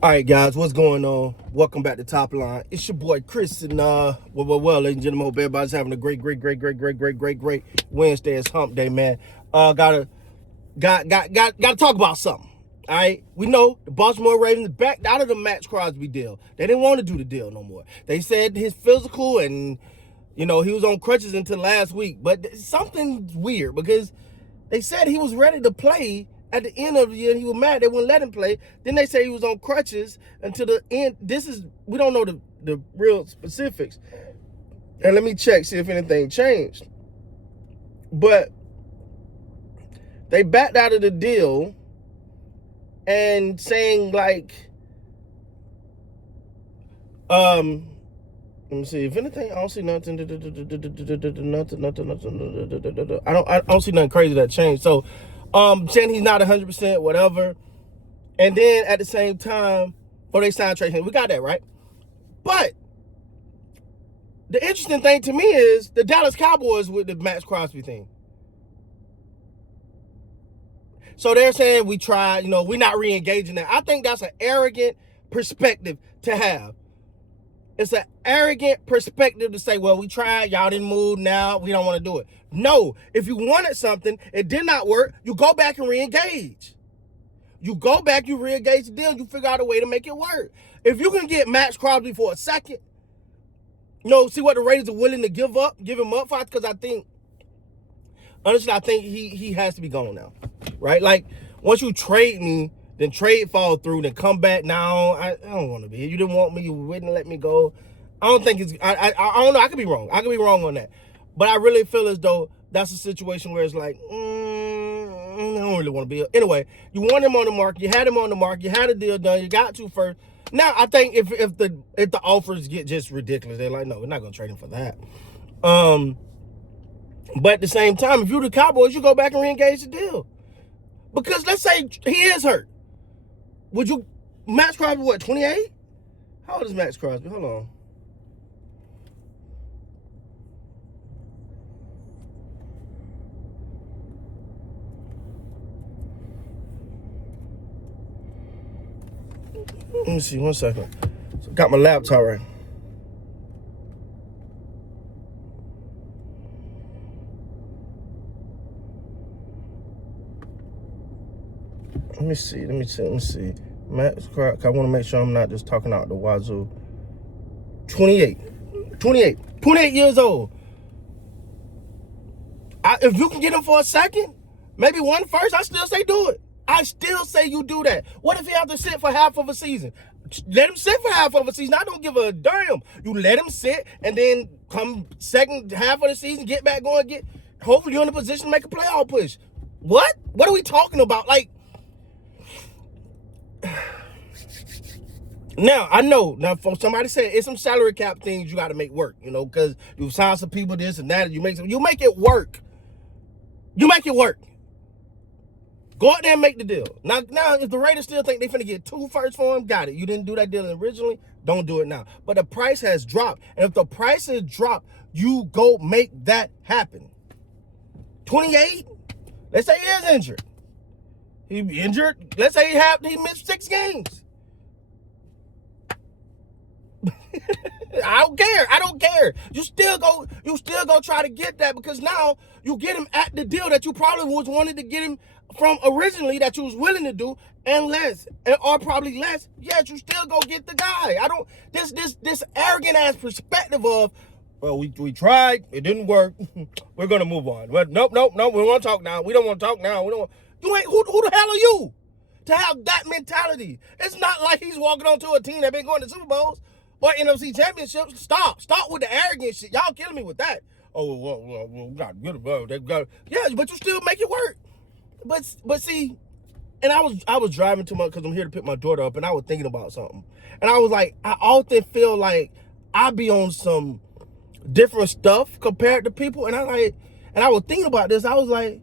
All right, guys, what's going on? Welcome back to Top Line. It's your boy Chris, and ladies and gentlemen, hope everybody's having a great Wednesday. It's Hump Day, man. Gotta talk about something. All right, we know the Baltimore Ravens backed out of the Maxx Crosby deal. They didn't want to do the deal no more. They said his physical and he was on crutches until last week, but something's weird because they said he was ready to play at the end of the year. He was mad they wouldn't let him play. Then they say he was on crutches until the end. We don't know the real specifics. And let me check, see if anything changed. But they backed out of the deal and saying like, let me see if anything. I don't see nothing. I don't see nothing crazy that changed. So, saying he's not 100%, whatever. And then at the same time, they signed Trey Hendrickson. We got that right. But the interesting thing to me is the Dallas Cowboys with the Maxx Crosby thing. So they're saying we tried. We're not re-engaging that. I think that's an arrogant perspective to have. It's an arrogant perspective to say, well, we tried, y'all didn't move, now we don't want to do it. No, if you wanted something, it did not work, you go back and re-engage. You go back, you re-engage the deal, you figure out a way to make it work. If you can get Maxx Crosby for a second, see what the Raiders are willing to give him up for, because honestly, I think he has to be gone now, right? Like, once you trade me, then trade fall through, then come back. Now I don't want to be here. You didn't want me. You wouldn't let me go. I don't think it's. I don't know. I could be wrong. I could be wrong on that. But I really feel as though that's a situation where it's like, I don't really want to be here. Anyway, you want him on the market. You had him on the market. You had a deal done. You got to first. Now I think if the offers get just ridiculous, they're like, no, we're not gonna trade him for that. But at the same time, if you're the Cowboys, you go back and re-engage the deal. Because let's say he is hurt. Would you, Maxx Crosby, what, 28? How old is Maxx Crosby? Hold on. Let me see, 1 second. So got my laptop right. Let me see. Maxx Crosby, I want to make sure I'm not just talking out the wazoo. 28 years old. If you can get him for a second, maybe one first, I still say do it. I still say you do that. What if he have to sit for half of a season? Let him sit for half of a season. I don't give a damn. You let him sit, and then come second half of the season, get back going, hopefully you're in a position to make a playoff push. What are we talking about? Like, now, I know, for somebody saying it's some salary cap things you got to make work, because you sign some people this and that, and you make it work. You make it work. Go out there and make the deal. Now, if the Raiders still think they finna get 2 firsts for him, got it. You didn't do that deal originally, don't do it now. But the price has dropped, and if the price has dropped, you go make that happen. 28, let's say he is injured. He injured, let's say he missed 6 games. I don't care. You still go try to get that, because now you get him at the deal that you probably was wanted to get him from originally, that you was willing to do, and less, or probably less. Yes, you still go get the guy. I don't, this arrogant ass perspective of, well, we tried, it didn't work, we're gonna move on. But nope, we don't want to talk now. We don't want to talk now. You ain't, who the hell are you to have that mentality? It's not like he's walking onto a team that been going to Super Bowls or NFC championships. Stop with the arrogant shit. Y'all killing me with that. Oh, well, we got good about it. Yeah, but you still make it work. But see, and I was driving too much because I'm here to pick my daughter up, and I was thinking about something, and I was like, I often feel like I be on some different stuff compared to people, and I was thinking about this. I was like,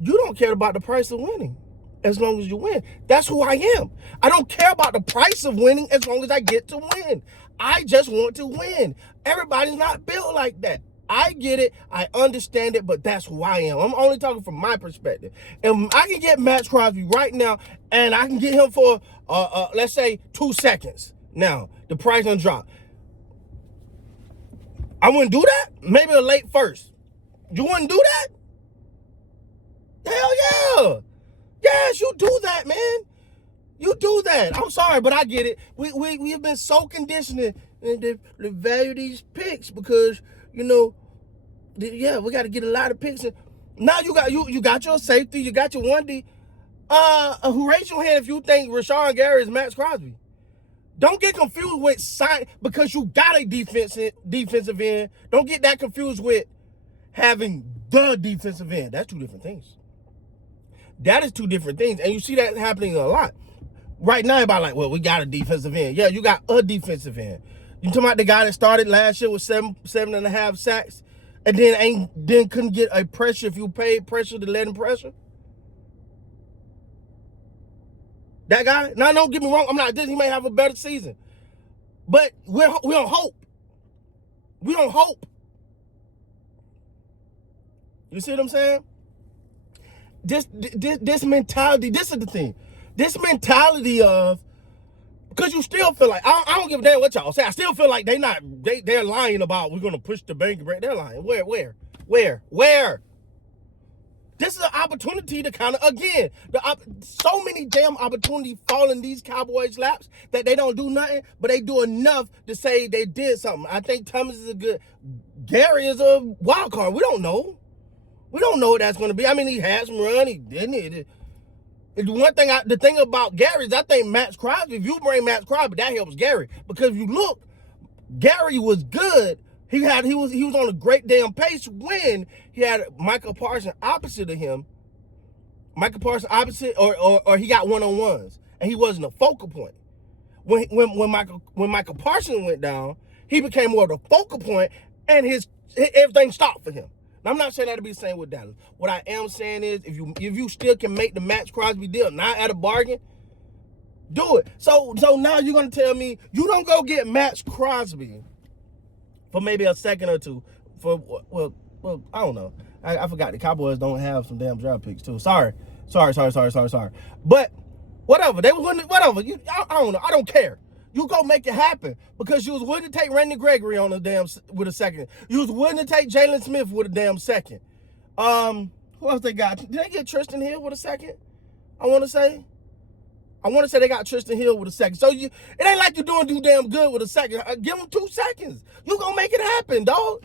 you don't care about the price of winning as long as you win. That's who I am. I don't care about the price of winning as long as I get to win. I just want to win. Everybody's not built like that. I get it. I understand it, but that's who I am. I'm only talking from my perspective. And I can get Maxx Crosby right now, and I can get him for, let's say, 2 seconds. Now, the price done drop. I wouldn't do that? Maybe a late first. You wouldn't do that? Hell yeah. Yes, you do that, man. You do that. I'm sorry, but I get it. We have been so conditioned to value these picks because, you know, we got to get a lot of picks. Now you got your safety, you got your 1D. Who raise your hand if you think Rashawn Gary is Maxx Crosby? Don't get confused with sign because you got a defensive end. Don't get that confused with having the defensive end. That's 2 different things. That is 2 different things, and you see that happening a lot. Right now, everybody like, well, we got a defensive end. Yeah, you got a defensive end. You talking about the guy that started last year with 7.5 sacks, and then couldn't get a pressure if you paid pressure to let him pressure? That guy? Now, don't get me wrong. I'm not this. He may have a better season. But we don't hope. We don't hope. You see what I'm saying? This mentality, this is the thing. This mentality of, because you still feel like, I don't give a damn what y'all say. I still feel like they're lying about we're going to push the bank rate. They're lying. Where? This is an opportunity to kind of, again, so many damn opportunities fall in these Cowboys' laps that they don't do nothing, but they do enough to say they did something. I think Thomas is a good, Gary is a wild card. We don't know. We don't know what that's going to be. I mean, he had some run. He didn't. The thing about Gary is I think Maxx Crosby, if you bring Maxx Crosby, that helps Gary. Because if you look, Gary was good. He was on a great damn pace when he had Michael Parsons opposite of him. Michael Parsons opposite, or he got one-on-ones, and he wasn't a focal point. When Michael Parsons went down, he became more of a focal point, and everything stopped for him. Now, I'm not saying that to be the same with Dallas. What I am saying is, if you still can make the Maxx Crosby deal, not at a bargain, do it. So now you're gonna tell me you don't go get Maxx Crosby for maybe a second or 2 for well I don't know. I forgot the Cowboys don't have some damn draft picks too. Sorry. But whatever. Whatever. I don't know. I don't care. You go make it happen because you was willing to take Randy Gregory on with a second. You was willing to take Jalen Smith with a damn second. Who else they got? Did they get Tristan Hill with a second? I want to say they got Tristan Hill with a second. So it ain't like you're doing too damn good with a second. Give them 2 seconds. You gonna make it happen, dog.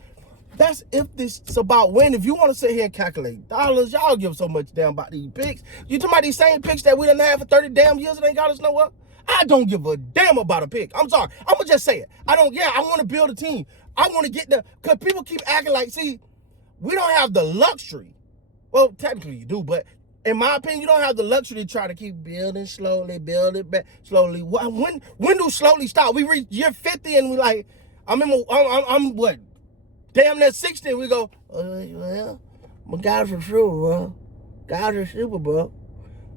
That's if this is about win. If you want to sit here and calculate dollars, y'all give so much damn about these picks. You talking about these same picks that we done had for 30 damn years and ain't got us nowhere? I don't give a damn about a pick. I'm sorry. I'm gonna just say it. I want to build a team. I want to get because people keep acting like, see, we don't have the luxury. Well, technically you do, but in my opinion, you don't have the luxury to try to keep building slowly, build it back slowly. When do slowly stop? We reach year 50 and we like, I'm what? Damn near 60 and we go, well, my guys are super, bro. Guys are super, bro.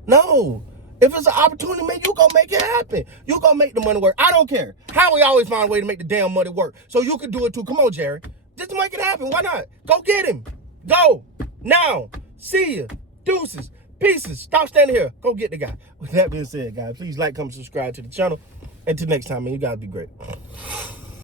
No. If it's an opportunity, man, you gonna make it happen. You gonna make the money work. I don't care. Howie always find a way to make the damn money work. So you can do it too. Come on, Jerry. Just make it happen. Why not? Go get him. Go. Now. See ya. Deuces. Pieces. Stop standing here. Go get the guy. With that being said, guys, please like, comment, subscribe to the channel. Until next time, man, you guys be great.